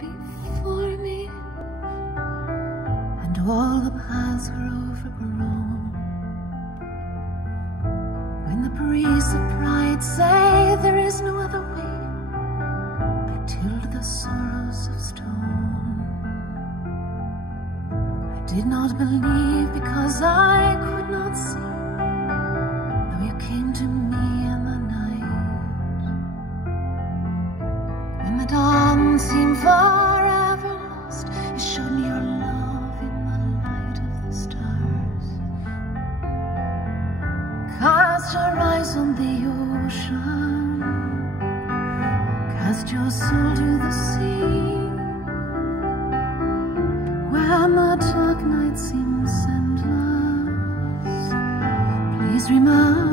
before me, and all the paths were overgrown. When the breeze of pride say there is no other way, I tilled the sorrows of stone. I did not believe because I could not see, though you came to me in the night. When the dawn seemed forever lost, you showed me your love in the light of the stars. Cast your eyes on the ocean, cast your soul to the sea, where the dark night seems endless. Please remind